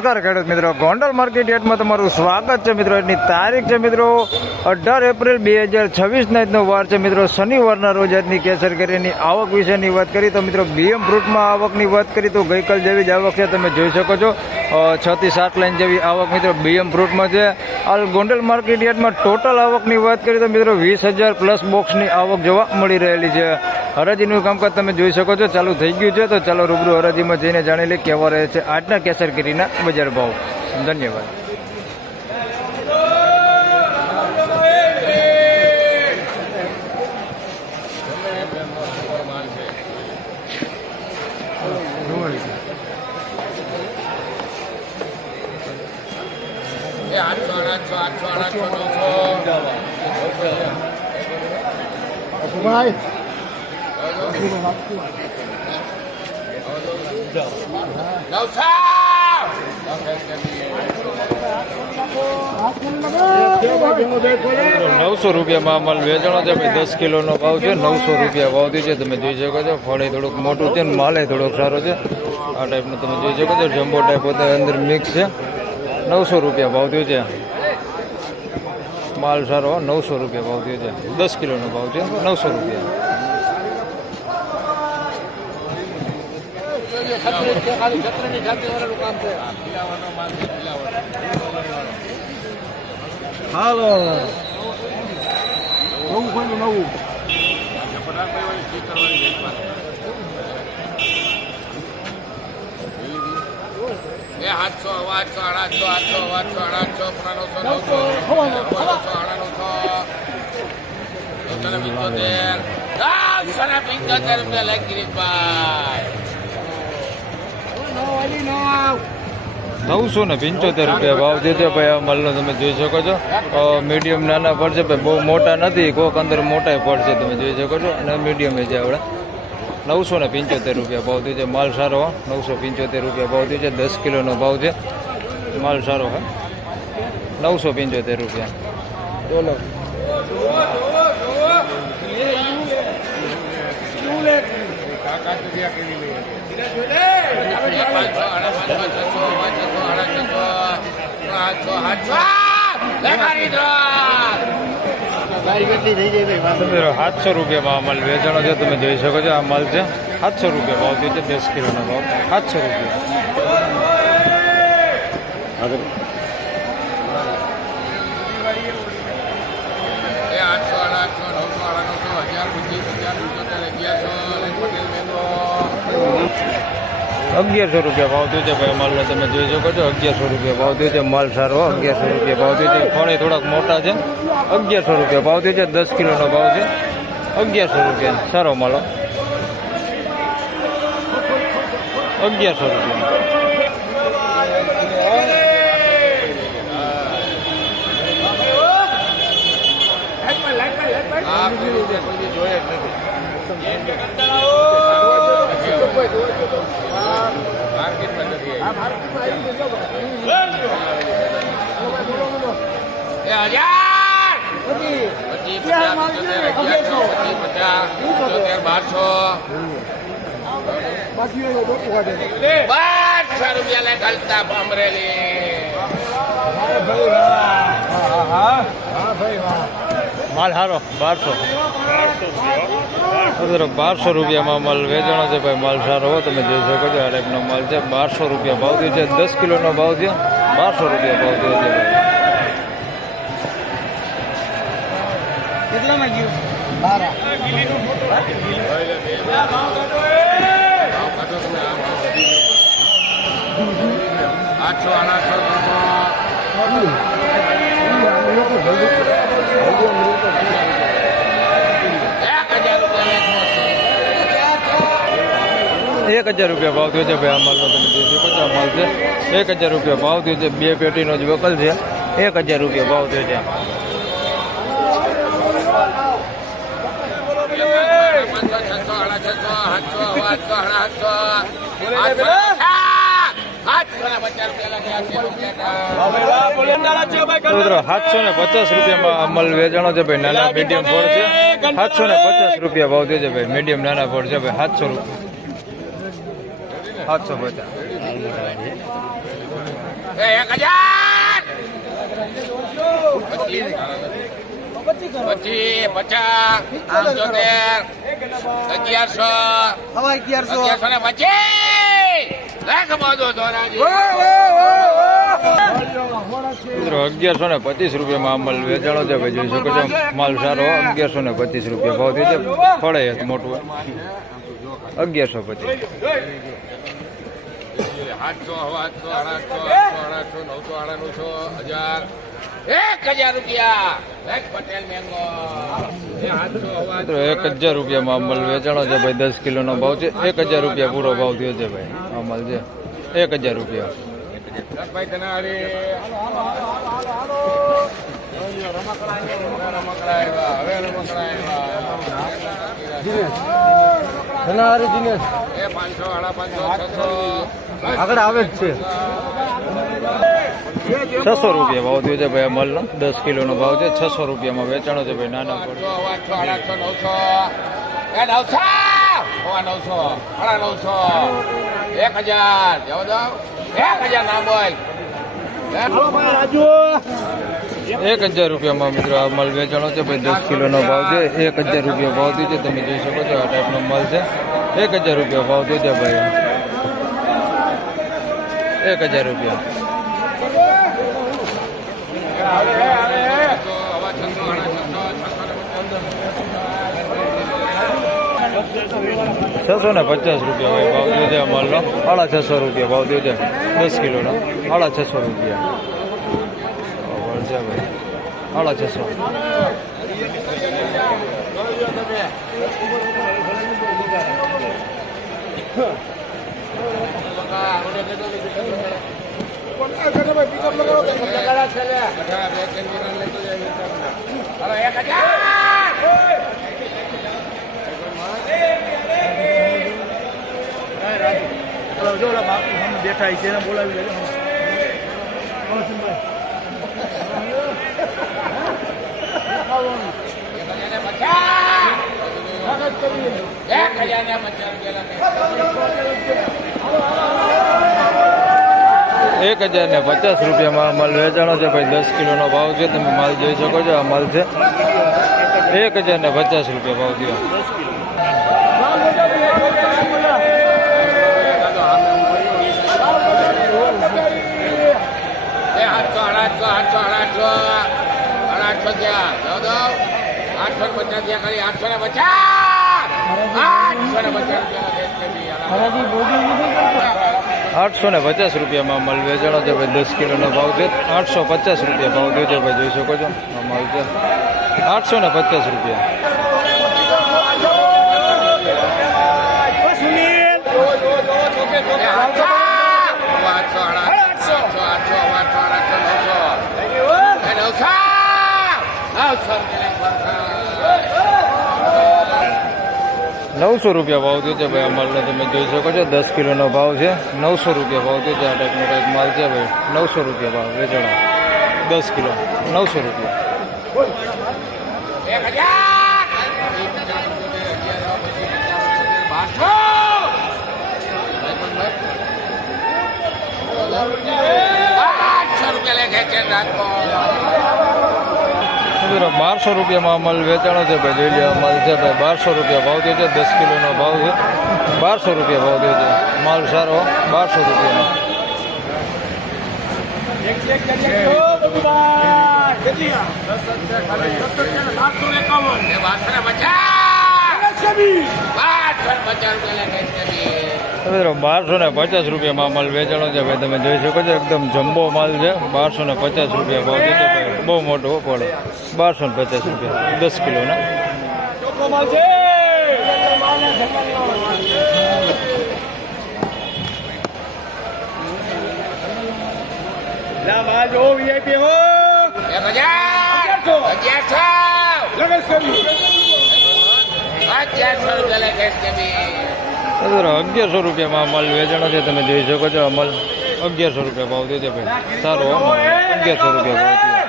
નમસ્કાર ખેડૂત મિત્રો, ગોંડલ માર્કેટ યાર્ડમાં તમારું સ્વાગત છે મિત્રો. આજની તારીખ છે મિત્રો 18 એપ્રિલ 2026 ના આજનો વાર છે મિત્રો શનિવારના રોજ. આજની કેસર કેરીની આવક વિશેની વાત કરી તો મિત્રો બીએમ ફ્રૂટમાં આવકની વાત કરી તો ગઈકાલ જેવી જ આવક છે, તમે જોઈ શકો છો. 6 થી 7 લાઈન જેવી આવક મિત્રો બીએમ ફ્રૂટમાં છે. હાલ ગોંડલ માર્કેટ યાર્ડમાં ટોટલ આવકની વાત કરી તો મિત્રો 20,000 પ્લસ બોક્સની આવક જોવા મળી રહેલી છે. હરાજીનું કામકાજ તમે જોઈ શકો છો, ચાલુ થઈ ગયું છે. તો ચાલો રૂબરૂ હરાજીમાં જઈને જાણી લઈએ કેવા રહે છે આજના કેસર કેરીના બજાર ભાવ. ધન્યવાદ. ₹900 માલ વેચાણો છે ભાઈ. 10 કિલોનો ભાવ છે. 900 રૂપિયા ભાવથી છે, તમે જોઈ શકો છો. ફળ થોડુંક મોટું છે ને માલ થોડોક સારો છે. આ ટાઈપનું તમે જોઈ શકો છો. જમ્બો ટાઈપ પોતે અંદર મિક્સ છે. 900 રૂપિયા ભાવ થયો છે. માલ સારો 900 રૂપિયા ભાવ થયો છે. 10 કિલોનો ભાવ છે 900 રૂપિયા. હાલો નવું ₹975 ભાવ છે ભાઈ. આ માલનો તમે જોઈ શકો છો. મીડિયમ નાના પડશે ભાઈ, બહુ મોટા નથી. કોક અંદર મોટા પડશે, તમે જોઈ શકો છો. અને મીડિયમ છે આપણે. ₹975 ભાવ છે. માલ સારો. ₹975 ભાવ છે. 10 કિલોનો ભાવ છે. માલ સારો હે. ₹975. બોલો ₹700 માલ વેચાણો છે, તમે જોઈ શકો છો. આ માલ છે ₹700 ભાવ છે. 10 કિલોનો ભાવ ₹1100 ભાવ થયો છે ભાઈ. માલનો તમે જોઈ શકો છો. ₹1100 ભાવ થયો છે. માલ સારો. ₹1100 ભાવ થયો છે. ફળે થોડાક મોટા છે. ₹1100 ભાવ થયો છે. 10 કિલોનો ભાવ છે. ₹1100 સારો માલો. ₹1100. માલ સારો. ₹1200 માલ વેચાણો છે ભાઈ. માલ સારો તમે જોઈ શકો છો. આ ટાઈપનો માલ છે. ₹1200 ભાવ થયો છે. 10 કિલોનો ભાવ છે. ₹1200 ભાવ થયો છે ભાઈ. કેટલામાં ગયું? 1,000 ભાવ થયો છે ભાઈ. આ માલનો તમે જોઈ શકો છો. આ માલ છે ₹1,000 ભાવ થયો છે. 2 પેટીનો જ વકલ છે. ₹1,000 ભાવ થયો છે. ₹750 મલ વેચાણો છે ભાઈ. નાના મીડિયમ ફળ છે. ₹750 ભાવ થયો છે ભાઈ. મીડિયમ નાના ફળ છે ભાઈ. ₹700. 750. 1000 25 50 1100 1100 ને 25 લાખ બાજુ ધોરાજી 1125 રૂપિયામાં અમલ વેચાણો છે ભાઈ, જોઈ શકો છો માલ સારો 1125 રૂપિયા ભાવ થયો છે. ફળે મોટું 1125. 1000 રૂપિયા પટેલ મેંગો 1000 રૂપિયામાં અમલ વેચાણો છે ભાઈ. 10 કિલોનો ભાવ છે. 1000 રૂપિયા પૂરો ભાવ થયો છે ભાઈ. અમલ છે 1000 રૂપિયા. આગળ આવે જ છે. 600 રૂપિયા ભાવ થયો છે ભાઈ. અમલનો 10 કિલોનો ભાવ છે. 600 રૂપિયામાં વેચાણો છે ભાઈ. નાના 1000 ના બોલ 1000 રૂપિયામાં મિત્રો આ માલ વેચાણો છે ભાઈ. 10 કિલોનો ભાવ છે. 1000 રૂપિયા ભાવ થયો છે. તમે જોઈ શકો છો આ ટાઈપનો માલ છે. 1000 રૂપિયા ભાવ થયો છે ભાઈ. 1000 રૂપિયા. 650 રૂપિયા ભાઈ ભાવ થયો છે આ માલનો. 650 રૂપિયા ભાવ થયો છે 10 કિલોનો. 650 રૂપિયા છે ભાઈ. 650. બેઠા છે ને બોલાવી લેજો. એક 1050 રૂપિયામાં માલ વેચાણો છે ભાઈ. 10 કિલોનો ભાવ છે. તમે માલ જોઈ શકો છો આ માલ છે. 1050 રૂપિયા ભાવ થયો. ₹850 રૂપિયામાં માલ વેચાણો છે ભાઈ. 10 કિલોનો ભાવ છે. 850 રૂપિયા ભાવ થયો છે ભાઈ. જોઈ શકો છો આ માલ છે. 850 રૂપિયા. ₹900 રૂપિયા ભાવ થયો છે ભાઈ. આ માલનો તમે જોઈ શકો છો 10 કિલોનો ભાવ છે. ₹900 રૂપિયા ભાવ થયો છે. આ ટાઈપનો કંઈક માલ છે ભાઈ. ₹900 રૂપિયા ભાવ વેચાણો 10 કિલો. ₹900 રૂપિયા. ₹1200 રૂપિયામાં અમલ વેચાણો છે ભાઈ. જોઈ લો માલ છે ભાઈ. ₹1200 રૂપિયા ભાવ થયો છે. 10 કિલોનો ભાવ છે. ₹1200 રૂપિયા ભાવ થયો છે. માલ સારો. ₹1200 રૂપિયાનો. ₹1250 માલ વેચાણો છે ભાઈ. તમે જોઈ શકો છો એકદમ જમ્બો માલ છે. ₹1250 રૂપિયા ભાવ થયો છે ભાઈ. બહુ મોટો પડે. ₹1250 રૂપિયા 10 કિલોના. વીઆઈપી હો 1100 રૂપિયામાં માલ વેચાણો છે. તમે જોઈ શકો છો અમલ 1100 રૂપિયા ભાવ થયો છે ભાઈ. સારો 1100 રૂપિયા ભાવ થયો.